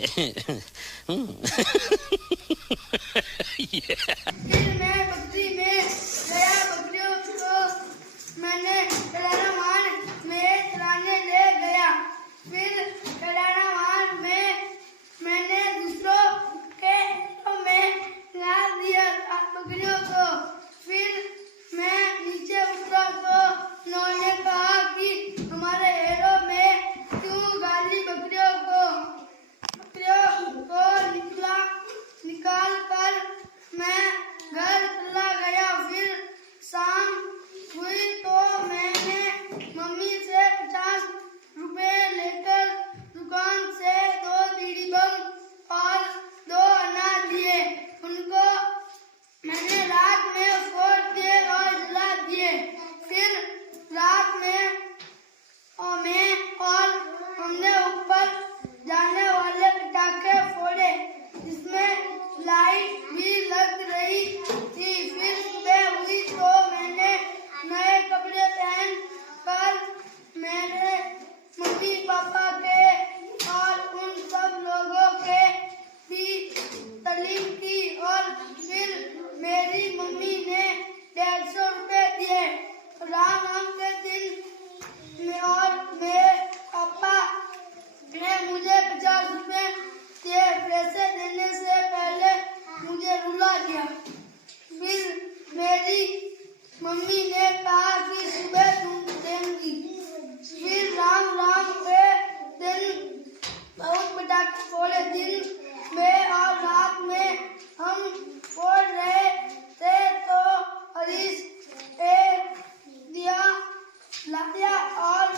फिर मैं बकरी में गया, बकरियों को मैंने खिलाना वाहन में चराने ले गया। फिर खिलाना वाहन में मैंने दूसरों के में खिला दिया बकरियों को। फिर मैं नीचे उतरा तो उन्होंने कहा कि हमारे हेरों में क्यों गाली बकरियों को निकाल कर मैं घर चला गया। फिर शाम हुई तो मैंने मम्मी से 50 रुपए लेकर दुकान से 2 बीड़ी बम और 2 अनाज लिए। उनको मैंने रात में फोड़ दिए और जला दिए। फिर रात में हमने ऊपर जाने वाले पटाखे फोड़े, जिसमें लाइट भी लग रही थी। फिर सुबह हुई तो मैंने नए कपड़े पहन कर मेरे मम्मी पापा के और उन सब लोगों के भी तारीफ की। और फिर मेरी मम्मी ने 150 रुपए दिए। राम के दिन में और मेरे पापा ने मुझे 50 रुपए दिए। पैसे देने से पहले मुझे रुला दिया। फिर मेरी मम्मी ने कहा कि सुबह तुम देंगी। फिर राम के दिन बहुत पटाखे फोड़े। दिन में और रात में हम फोड़ रहे थे तो हरीश एक दिया लाया और